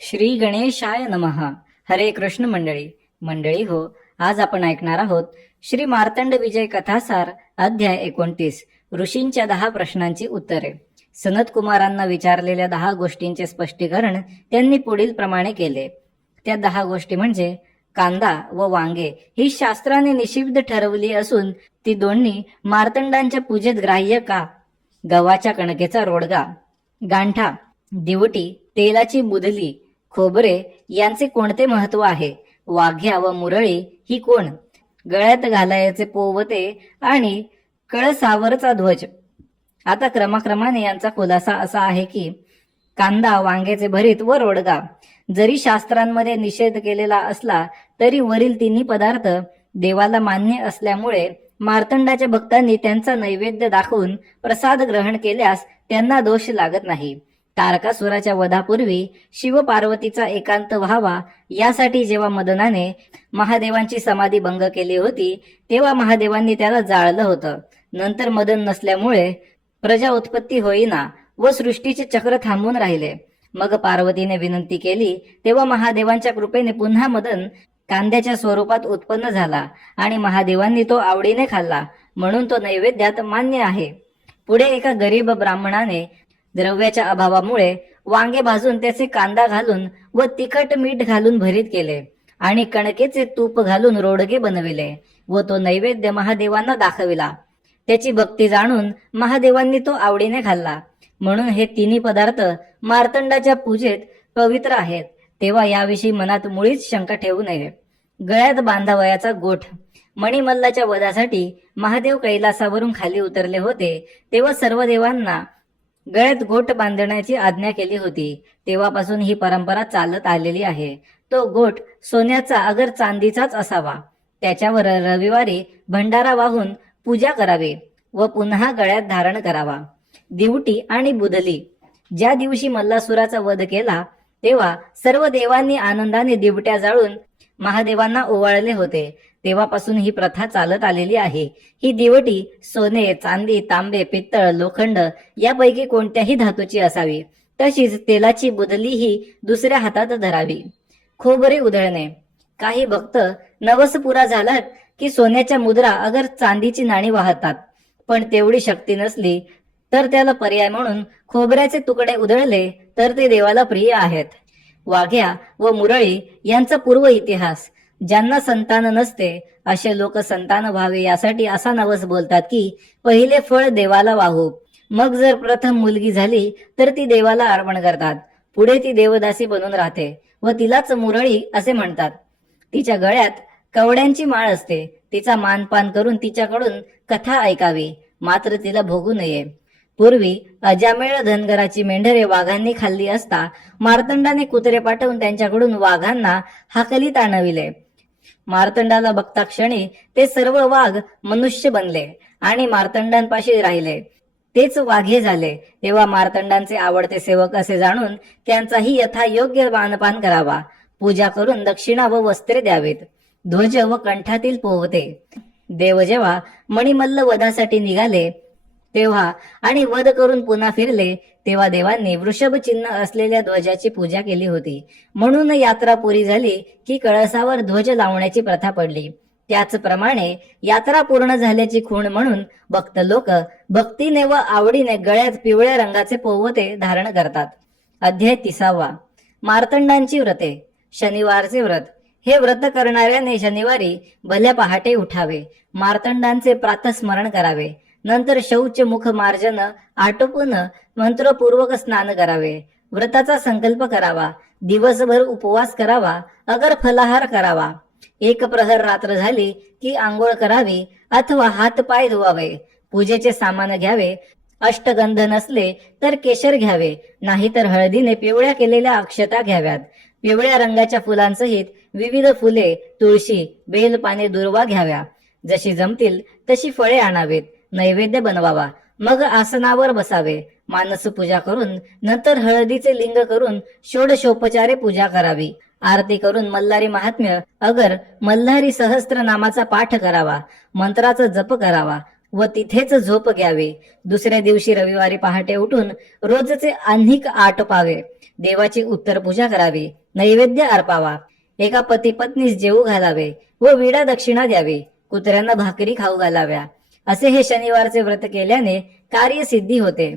श्री गणेशाय नमः. हरे कृष्ण मंडळी हो, आज आपण ऐकणार आहोत श्री मार्तंड विजय कथासार अध्याय 29. ऋषींच्या 10 प्रश्नांची उत्तरे. सनत कुमारांना विचारलेल्या 10 गोष्टींचे स्पष्टीकरण त्यांनी पुढील प्रमाणे केले. त्या 10 गोष्टी म्हणजे कांदा व वांगे ही शास्त्राने निषिद्ध ठरवली असून ती दोन्ही मार्तंडांच्या पूजेत ग्राह्य का? गव्हाच्या कणकेचा रोडगा, गांठा, दिवटी, तेलाची बुधली, खोबरे यांचे कोणते महत्व आहे? वाघ्या व मुरळी ही कोण? गळ्यात घालायचे पोवते आणि कळसावरचा ध्वज. आता क्रमाक्रमाने यांचा खुलासा असा आहे की कांदा, वांग्याचे भरीत व रोडगा जरी शास्त्रांमध्ये निषेध केलेला असला तरी वरील तिन्ही पदार्थ देवाला मान्य असल्यामुळे मार्तंडाच्या भक्तांनी त्यांचा नैवेद्य दाखवून प्रसाद ग्रहण केल्यास त्यांना दोष लागत नाही. तारकासुराच्या वधापूर्वी शिव पार्वतीचा एकांत व्हावा यासाठी जेव्हा मदनाने महादेवांची समाधी भंग केली होती तेव्हा महादेवांनी त्याला जाळलं होतं. नंतर मदन नसल्यामुळे प्रजा उत्पत्ती होईना व सृष्टीचे चक्र थांबून राहिले. मग पार्वतीने विनंती केली तेव्हा महादेवांच्या कृपेने पुन्हा मदन कांद्याच्या स्वरूपात उत्पन्न झाला आणि महादेवांनी तो आवडीने खाल्ला, म्हणून तो नैवेद्यात मान्य आहे. पुढे एका गरीब ब्राह्मणाने द्रव्याच्या अभावामुळे वांगे भाजून त्याचे कांदा घालून व तिखट मीठ घालून भरीत केले आणि कणकेचे तूप घालून रोडगे बनविले व तो नैवेद्य महादेवांना दाखविला. त्याची भक्ती जाणून महादेवांनी तो आवडीने खाल्ला, म्हणून हे तिन्ही पदार्थ मार्तंडाच्या पूजेत पवित्र आहेत. तेव्हा याविषयी मनात मुळीच शंका ठेवू नये. गळ्यात बांधावयाचा गोठ. मणिमल्लाच्या वधासाठी महादेव कैलासावरून खाली उतरले होते तेव्हा सर्व देवांना गळ्यात गोठ बांधण्याची आज्ञा केली होती. तेव्हापासून ही परंपरा चालत आलेली आहे. तो गोठ सोन्याचा अगर चांदीचाच असावा. त्याच्यावर रविवारी भंडारा वाहून पूजा करावी व पुन्हा गळ्यात धारण करावा. दिवटी आणि बुधली. ज्या दिवशी मल्लासुराचा वध केला तेव्हा सर्व देवांनी आनंदाने दिवट्या जाळून महादेवांना ओवाळले होते. तेव्हापासून ही प्रथा चालत आलेली आहे. ही दिवटी सोने, चांदी, तांबे, पित्तळ, लोखंड यापैकी कोणत्याही धातूची असावी. तशीच तेलाची बुधली ही दुसऱ्या हातात धरावी. खोबरे उधळणे. काही भक्त नवस पुरा झालात की सोन्याच्या मुद्रा अगर चांदीची नाणी वाहतात, पण तेवढी शक्ती नसली तर त्याला पर्याय म्हणून खोबऱ्याचे तुकडे उधळले तर ते देवाला प्रिय आहेत. वाघ्या व मुरळी यांचा पूर्व इतिहास. ज्यांना संतान नसते असे लोक संतान व्हावे यासाठी असा नवस बोलतात की पहिले फळ देवाला वाहू, मग जर प्रथम मुलगी झाली तर ती देवाला अर्पण करतात. पुढे ती देवदासी बनून राहते व तिलाच मुरळी असे म्हणतात. तिच्या गळ्यात कवड्यांची माळ असते. तिचा मानपान करून तिच्याकडून कथा ऐकावी, मात्र तिला भोगू नये. पूर्वी अजामेळ धनगराची मेंढरे वाघांनी खाल्ली असता मार्तंडाने कुत्रे पाठवून त्यांच्याकडून वाघांना हाकलीत आणविले. मार्तंडाला बघता क्षणी ते सर्व वाघ मनुष्य बनले आणि मार्तंडांपाशी राहिले. तेच वाघे झाले. तेव्हा मार्तंडांचे आवडते सेवक असे जाणून त्यांचाही यथायोग्य मानपान करावा. पूजा करून दक्षिणा व वस्त्रे द्यावेत. ध्वज व कंठातील पोवते. देव जेव्हा मणिमल्ल वधासाठी निघाले तेव्हा आणि वध करून पुन्हा फिरले तेव्हा देवांनी वृषभ चिन्ह असलेल्या ध्वजाची पूजा केली होती. म्हणून यात्रा पुरी झाली की कळसावर ध्वज लावण्याची प्रथा पडली. त्याचप्रमाणे यात्रा पूर्ण झाल्याची खूण म्हणून भक्त लोक भक्तीने व आवडीने गळ्यात पिवळ्या रंगाचे पोवते धारण करतात. अध्याय 30. मार्तंडांची व्रते. शनिवारचे व्रत. हे व्रत करणाऱ्याने शनिवारी भल्या पहाटे उठावे, मार्तंडांचे प्रातस्मरण करावे, नंतर शौच मुख मार्जन आटोपून मंत्रपूर्वक स्नान करावे, व्रताचा संकल्प करावा, दिवसभर उपवास करावा, अगर फलाहार करावा. 1 प्रहर रात्र झाली की आंघोळ करावी अथवा हात पाय धुवावे. पूजेचे सामान घ्यावे. अष्टगंध नसले तर केशर घ्यावे, नाहीतर हळदीने पिवळ्या केलेल्या अक्षता घ्याव्यात. पिवळ्या रंगाच्या फुलांसहित विविध फुले, तुळशी, बेलपाने, दुर्वा घ्याव्या. जशी जमतील तशी फळे आणावेत. नैवेद्य बनवावा. मग आसनावर बसावे. मानस पूजा करून नंतर हळदीचे लिंग करून षोडशोपचारे पूजा करावी. आरती करून मल्हारी महात्म्य अगर मल्हारी सहस्त्र नामाचा पाठ करावा. मंत्राचा जप करावा. व तिथेच झोप घ्यावी. दुसऱ्या दिवशी रविवारी पहाटे उठून रोजचे आन्हिक आटोपावे. देवाची उत्तर पूजा करावी. नैवेद्य अर्पावा. एका पती पत्नीस जेवू घालावे व विडा दक्षिणा द्यावी. कुत्र्यांना भाकरी खाऊ घालाव्या. असे हे शनिवारचे व्रत केल्याने कार्यसिद्धी होते.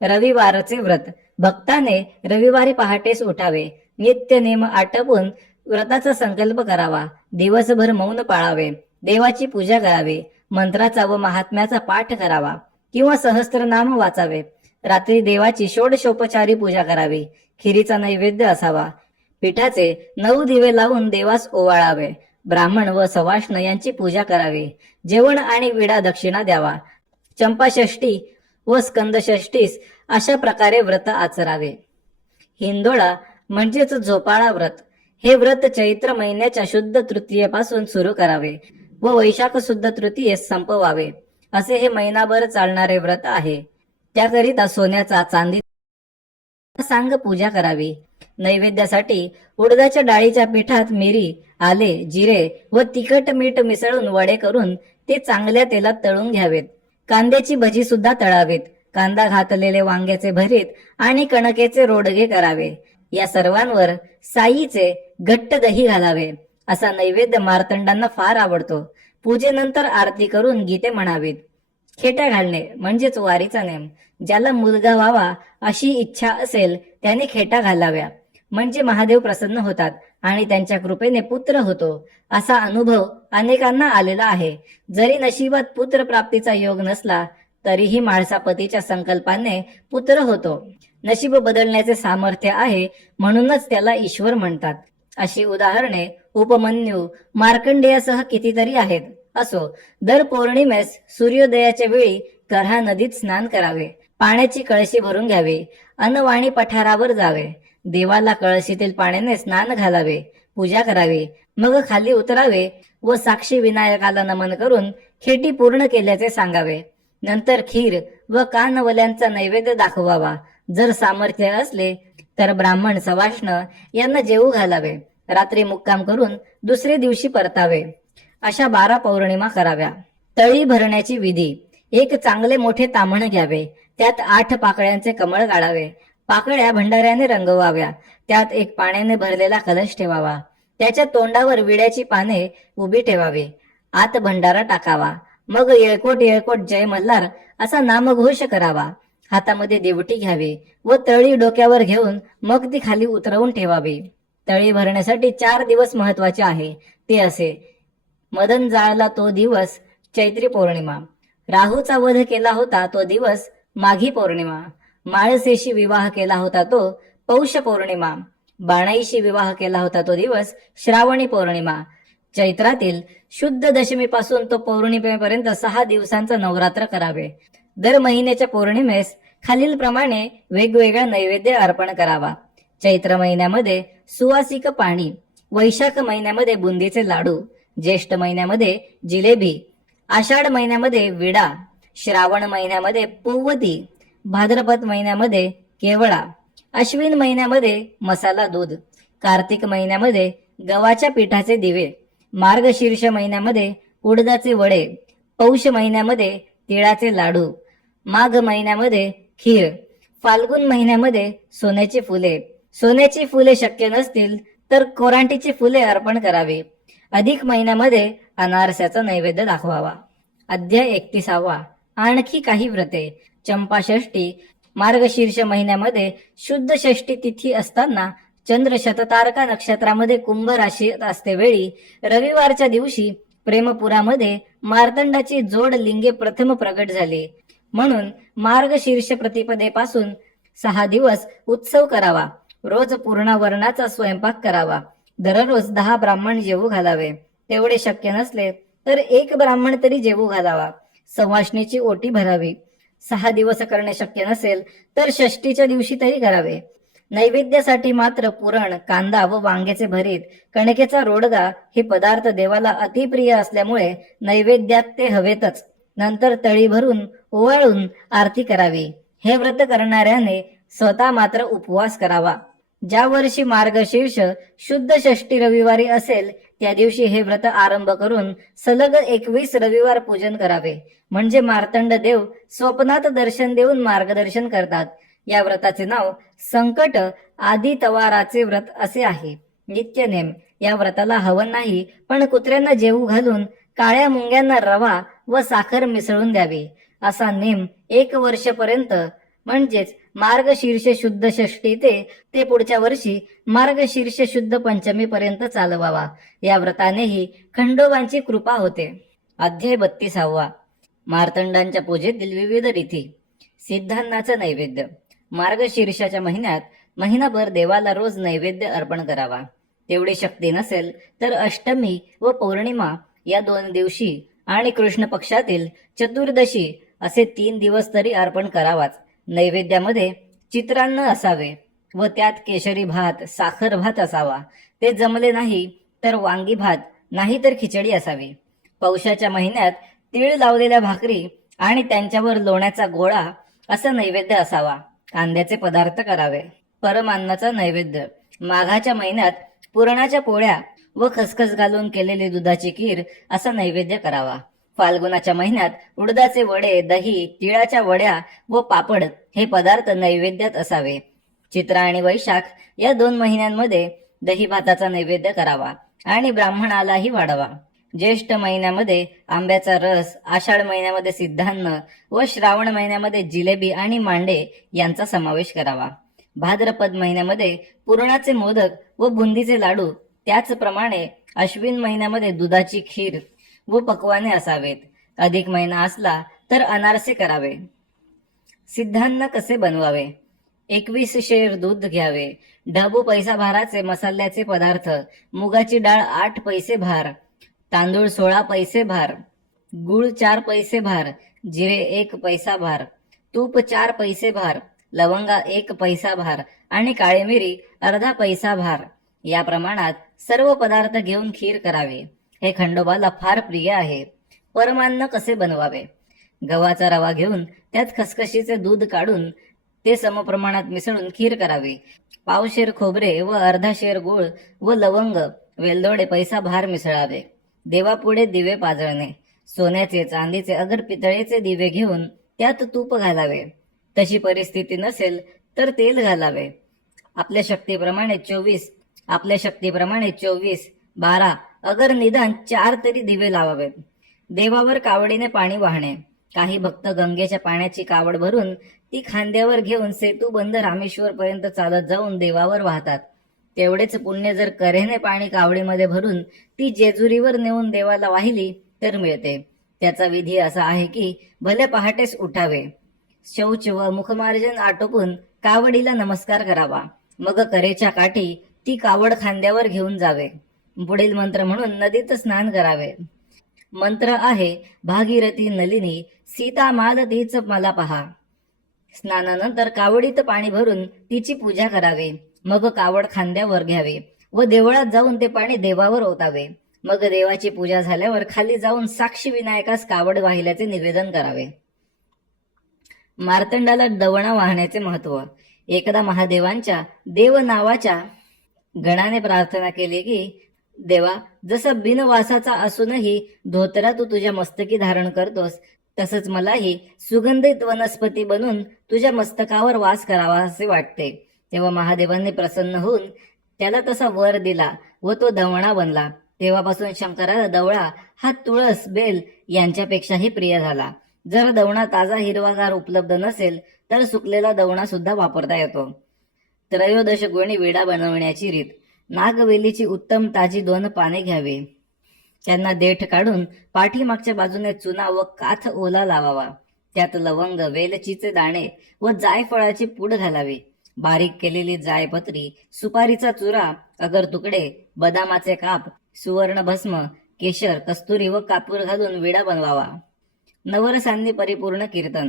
रविवारचे व्रत. भक्ताने रविवारी पहाटेस उठावे. नित्य नेम आटपून व्रताचा संकल्प करावा. दिवसभर मौन पाळावे. देवाची पूजा करावी. मंत्राचा व महात्म्याचा पाठ करावा किंवा सहस्त्रनाम वाचावे. रात्री देवाची षोडशोपचारी पूजा करावी. खिरीचा नैवेद्य असावा. पिठाचे 9 दिवे लावून देवास ओवाळावे. ब्राह्मण व सवाष्ण यांची पूजा करावी. जेवण आणि विडा दक्षिणा द्यावा. चंपाषष्ठी व स्कंदषष्ठीस अशा प्रकारे व्रत आचरावे. हिंदोळा म्हणजेच झोपाळा व्रत. हे व्रत चैत्र महिन्याच्या शुद्ध तृतीयेपासून सुरू करावे व वैशाख शुद्ध तृतीयेस संपवावे. असे हे महिनाभर चालणारे व्रत आहे. त्याकरिता सोन्याचा चांदीचा सांग पूजा करावी. नैवेद्यासाठी उडदाच्या डाळीच्या पिठात मिरी, आले, जिरे व तिखट मीठ मिसळून वडे करून ते चांगल्या तेलात तळून घ्यावेत. कांद्याची भजी सुद्धा तळावेत. कांदा घातलेले वांग्याचे भरीत आणि कणकेचे रोडगे करावे. या सर्वांवर साईचे घट्ट दही घालावे. असा नैवेद्य मार्तंडांना फार आवडतो. पूजेनंतर आरती करून गीते म्हणावीत. खेट्या घालणे म्हणजेच वारीचा नेम. ज्याला मुलगा व्हावा अशी इच्छा असेल त्याने खेटा घालाव्या. म्हणजे महादेव प्रसन्न होतात आणि त्यांच्या कृपेने पुत्र होतो. असा अनुभव अनेकांना आलेला आहे. जरी नशिबात पुत्र प्राप्तीचा योग नसला तरीही माळसापतीच्या संकल्पाने पुत्र होतो. नशीब बदलण्याचे सामर्थ्य आहे म्हणूनच त्याला ईश्वर म्हणतात. अशी उदाहरणे उपमन्यू, मार्कंडेयासह कितीतरी आहेत. असो, दर पौर्णिमेस सूर्योदयाच्या वेळी करहा नदीत स्नान करावे. पाण्याची कळशी भरून घ्यावी. अनवाणी पठारावर जावे. देवाला कळशीतील पाण्याने स्नान घालावे. पूजा करावी. मग खाली उतरावे व साक्षी विनायकाला नमन करून खेटी पूर्ण केल्याचे सांगावे. नंतर खीर व कानवल्यांचा नैवेद्य दाखवावा. जर सामर्थ्य असले तर ब्राह्मण सवाष्ण यांना जेवू घालावे. रात्री मुक्काम करून दुसरे दिवशी परतावे. अशा 12 पौर्णिमा कराव्या. तळी भरण्याची विधी. एक चांगले मोठे ताम्हण घ्यावे. त्यात 8 पाकळ्यांचे कमळ काढावे. पाकळ्या भंडाऱ्याने रंगवाव्या. त्यात एक पाण्याने भरलेला कलश ठेवावा. त्याच्या तोंडावर विड्याची पाने उभी ठेवावी. आत भंडारा टाकावा. मग येळकोट येळकोट जय मल्हार असा नामघोष करावा. हातामध्ये देवटी घ्यावी व तळी डोक्यावर घेऊन मग ती खाली उतरवून ठेवावी. तळी भरण्यासाठी 4 दिवस महत्वाचे आहे. ते असे: मदन जाळला तो दिवस चैत्री पौर्णिमा. राहूचा वध केला होता तो दिवस माघी पौर्णिमा. माळसेशी विवाह केला होता तो पौष पौर्णिमा. बाणाईशी विवाह केला होता तो दिवस श्रावणी पौर्णिमा. चैत्रातील शुद्ध दशमीपासून तो पौर्णिमेपर्यंत 6 दिवसांचा नवरात्र करावे. दर महिन्याच्या पौर्णिमेस खालील प्रमाणे वेगवेगळा नैवेद्य अर्पण करावा. चैत्र महिन्यामध्ये सुवासिक पाणी, वैशाख महिन्यामध्ये बुंदीचे लाडू, ज्येष्ठ महिन्यामध्ये जिलेबी, आषाढ महिन्यामध्ये विडा, श्रावण महिन्यामध्ये पोवती, भाद्रपद महिन्यामध्ये केवळा, अश्विन महिन्यामध्ये मसाला दूध, कार्तिक महिन्यामध्ये गव्हाच्या पिठाचे दिवे, मार्गशीर्ष महिन्यामध्ये उडदाचे वडे, पौष महिन्यामध्ये तिळाचे लाडू, माघ महिन्यामध्ये खीर, फाल्गुन महिन्यामध्ये सोन्याची फुले. सोन्याची फुले शक्य नसतील तर कोरांटीची फुले अर्पण करावी. अधिक महिन्यामध्ये अनारसाचा नैवेद्य दाखवावा. अध्याय 31. आणखी काही व्रते. चंपाषष्ठी. मार्गशीर्ष महिन्यामध्ये शुद्ध षष्ठी तिथी असताना चंद्र शततारका नक्षत्रामध्ये कुंभ राशीत असते वेळी रविवारच्या दिवशी प्रेमपुरामध्ये मार्तंडाची जोड लिंगे प्रथम प्रगट झाली. म्हणून मार्गशीर्ष प्रतिपदेपासून 6 दिवस उत्सव करावा. रोज पूर्ण वर्णाचा स्वयंपाक करावा. दररोज 10 ब्राह्मण जेवू घालावे. तेवढे शक्य नसले तर 1 ब्राह्मण तरी जेवू घालावा. सवाष्णीची ओटी भरावी. 6 दिवस करणे शक्य नसेल तर षष्टीच्या दिवशी तरी करावे. नैवेद्यासाठी मात्र पुरण, कांदा व वांग्याचे भरीत, कणकेचा रोडगा हे पदार्थ देवाला अतिप्रिय असल्यामुळे नैवेद्यात ते हवेतच. नंतर तळी भरून ओवाळून आरती करावी. हे व्रत करणाऱ्याने स्वतः मात्र उपवास करावा. ज्या वर्षी मार्गशीर्ष शुद्ध षष्टी रविवारी असेल त्या दिवशी हे व्रत आरंभ करून सलग 21 रविवार पूजन करावे. म्हणजे मार्तंड देव स्वप्नात दर्शन देऊन मार्गदर्शन करतात. या व्रताचे नाव संकट आदी तवाराचे व्रत असे आहे. नित्यनेम: या व्रताला हवन नाही, पण कुत्र्यांना जेवू घालून काळ्या मुंग्यांना रवा व साखर मिसळून द्यावी. असा नेम 1 वर्षपर्यंत, म्हणजेच मार्गशीर्ष शुद्ध षष्टी ते पुढच्या वर्षी मार्गशीर्ष शुद्ध पंचमी पर्यंत चालवावा. या व्रतानेही खंडोबांची कृपा होते. अध्याय 32. मार्तंडांच्या पूजेतील विविध रीती. सिद्धांनाचं नैवेद्य. मार्गशीर्षाच्या महिन्यात महिनाभर देवाला रोज नैवेद्य अर्पण करावा. तेवढी शक्ती नसेल तर अष्टमी व पौर्णिमा या 2 दिवशी आणि कृष्ण पक्षातील चतुर्दशी असे 3 दिवस तरी अर्पण करावाच. नैवेद्यामध्ये चित्रान्न असावे व त्यात केशरी भात, साखर भात असावा. ते जमले नाही तर वांगी भात, नाही तर खिचडी असावी. पौषाच्या महिन्यात तीळ लावलेल्या भाकरी आणि त्यांच्यावर लोण्याचा गोळा असा नैवेद्य असावा. कांद्याचे पदार्थ करावे. परमान्नाचा नैवेद्य. माघाच्या महिन्यात पुरणाच्या पोळ्या व खसखस घालून केलेली दुधाची खीर असा नैवेद्य करावा. फाल्गुनाच्या महिन्यात उडदाचे वडे, दही, तिळाच्या वड्या व पापड हे पदार्थ नैवेद्यात असावे. चित्रा आणि वैशाख या 2 महिन्यांमध्ये दही भाताचा नैवेद्य करावा आणि ब्राह्मणालाही वाढावा. ज्येष्ठ महिन्यामध्ये आंब्याचा रस, आषाढ महिन्यामध्ये सिद्धान्न व श्रावण महिन्यामध्ये जिलेबी आणि मांडे यांचा समावेश करावा. भाद्रपद महिन्यामध्ये पुरणाचे मोदक व बुंदीचे लाडू, त्याचप्रमाणे अश्विन महिन्यामध्ये दुधाची खीर व पक्वाने असावेत. अधिक महिना असला तर अनारसे करावे. सिद्धान्न कसे बनवावे? 21 शेर दूध घ्यावे. ढाबू पैसा भाराचे मसाल्याचे पदार्थ. मुगाची डाळ 8 पैसे भार, तांदूळ 16 पैसे भार, गूळ 4 पैसे भार, जिरे 1 पैसा भार, तूप 4 पैसे भार, लवंगा 1 पैसा भार आणि काळी मिरी अर्धा पैसा भार. या प्रमाणात सर्व पदार्थ घेऊन खीर करावे. हे खंडोबाला फार प्रिय आहे. परमान्न कसे बनवावे? गव्हाचा रवा घेऊन त्यात खसखशीचे दूध काढून ते समप्रमाणात मिसळून खीर करावी. पावशेर खोबरे व अर्धा शेर गूळ व लवंग, वेलदोडे पैसा भार मिसळावे. देवापुढे दिवे पाजळणे. सोन्याचे, चांदीचे अगर पितळेचे दिवे घेऊन त्यात तूप घालावे. तशी परिस्थिती नसेल तर तेल घालावे. आपल्या शक्तीप्रमाणे 24, 12 अगर निदान 4 तरी दिवे लावावेत. देवावर कावडीने पाणी वाहणे. काही भक्त गंगेच्या पाण्याची कावड भरून ती खांद्यावर घेऊन सेतूबंद रामेश्वर पर्यंत चालत जाऊन देवावर वाहतात. तेवढेच पुण्य जर कऱ्हेने पाणी कावडीमध्ये भरून ती जेजुरीवर नेऊन देवाला वाहिली तर मिळते. त्याचा विधी असा आहे की भले पहाटेस उठावे, शौच व मुखमार्जन आटोपून कावडीला नमस्कार करावा. मग करेच्या काठी ती कावड खांद्यावर घेऊन जावे. पुढील मंत्र म्हणून नदीत स्नान करावे. मंत्र आहे: भागीरथी नलिनी सीता माल तीच मला पहा. स्नानानंतर कावडीत पाणी भरून तिची पूजा करावी. मग कावड खांद्यावर घ्यावी व देवळात जाऊन ते पाणी देवावर ओतावे. मग देवाची पूजा झाल्यावर खाली जाऊन साक्षी विनायकास कावड वाहिल्याचे निवेदन करावे. मार्तंडाला दवणा वाहण्याचे महत्व. एकदा महादेवांच्या देव नावाच्या गणाने प्रार्थना केली की, देवा, जसं बिनवासाचा असूनही धोतरा तू तुझ्या मस्तकी धारण करतोस, तसंच मलाही सुगंधित वनस्पती बनून तुझ्या मस्तकावर वास करावा असे वाटते. तेव्हा महादेवांनी प्रसन्न होऊन त्याला तसा वर दिला व तो दवणा बनला. तेव्हापासून शंकराला दवळा हा तुळस, बेल यांच्यापेक्षाही प्रिय झाला. जर दवणा ताजा हिरवागार उपलब्ध नसेल तर सुकलेला दवणा सुद्धा वापरता येतो. 13 गुणी विडा बनवण्याची रीत. नागवेलीची उत्तम ताजी 2 पाने घ्यावी. त्यांना देठ काढून पाठीमागच्या बाजूने चुना व काथ ओला लावावा. त्यात लवंग, वेलचीचे दाणे व जायफळाची पूड घालावी. बारीक केलेली जायपत्री, सुपारीचा चुरा अगर तुकडे, बदामाचे काप, सुवर्ण भस्म, केशर, कस्तुरी व कापूर घालून विडा बनवावा. नवरसांनी परिपूर्ण कीर्तन.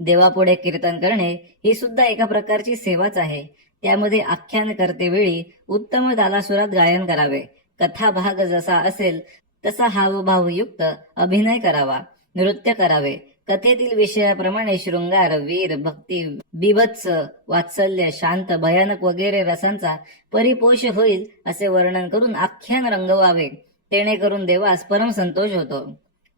देवापुढे कीर्तन करणे ही सुद्धा एका प्रकारची सेवाच आहे. त्यामध्ये आख्यान करतेवेळी उत्तम तालासुरात गायन करावे. कथा भाग जसा असेल तसा हावभावयुक्त अभिनय करावा. नृत्य करावे. कथेतील विषयाप्रमाणे शृंगार, वीर, भक्ती, बिभत्स, वात्सल्य, शांत, भयानक वगैरे रसांचा परिपोष होईल असे वर्णन करून आख्यान रंगवावे, तेणेकरून देवास परम संतोष होतो.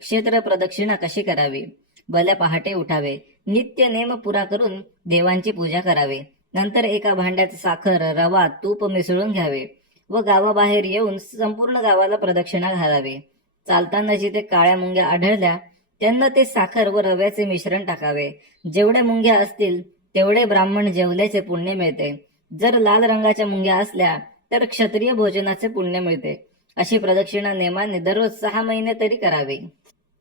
क्षेत्र प्रदक्षिणा कशी करावी? भल्या पहाटे उठावे, नित्य नेम पुरा करून देवांची पूजा करावी. नंतर एका भांड्यात साखर, रवा, तूप मिसळून घ्यावे व गावाबाहेर येऊन संपूर्ण गावाला प्रदक्षिणा घालावी. चालताना जिथे काळ्या मुंग्या आढळल्या त्यांना ते साखर व रव्याचे मिश्रण टाकावे. जेवढ्या मुंग्या असतील तेवढे ब्राह्मण जेवल्याचे पुण्य मिळते. जर लाल रंगाच्या मुंग्या असल्या तर क्षत्रिय भोजनाचे पुण्य मिळते. अशी प्रदक्षिणा नेमाने दररोज 6 महिने तरी करावी.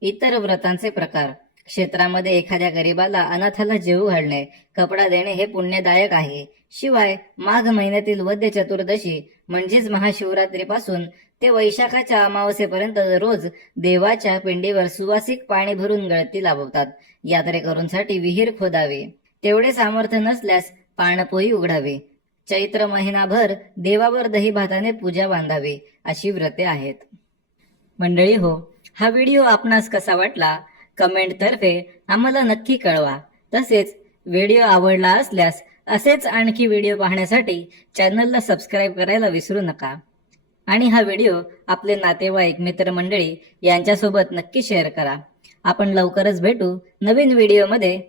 इतर व्रतांचे प्रकार. क्षेत्रामध्ये एखाद्या गरीबाला अनाथाला जेवू घालणे, कपडा देणे हे पुण्यदायक आहे. शिवाय माघ महिन्यातील वद्य चतुर्दशी म्हणजेच महाशिवरात्रीपासून ते वैशाखाच्या अमावस्येपर्यंत रोज देवाच्या पिंडीवर सुवासिक पाणी भरून गळती लावतात. यात्रेकरूंसाठी विहीर खोदावी. तेवढे सामर्थ्य नसल्यास पाणपोई उघडावी. चैत्र महिनाभर देवावर दही भाताने पूजा बांधावी. अशी व्रते आहेत. मंडळी हो, हा व्हिडिओ आपणास कसा वाटला कमेंट तर्फे आम्हाला नक्की कळवा. तसेच व्हिडिओ आवडला असल्यास असेच आणखी व्हिडिओ पाहण्यासाठी चॅनलला सबस्क्राईब करायला विसरू नका. आणि हा व्हिडिओ आपले नातेवाईक, मित्रमंडळी यांच्यासोबत नक्की शेअर करा. आपण लवकरच भेटू नवीन व्हिडिओमध्ये.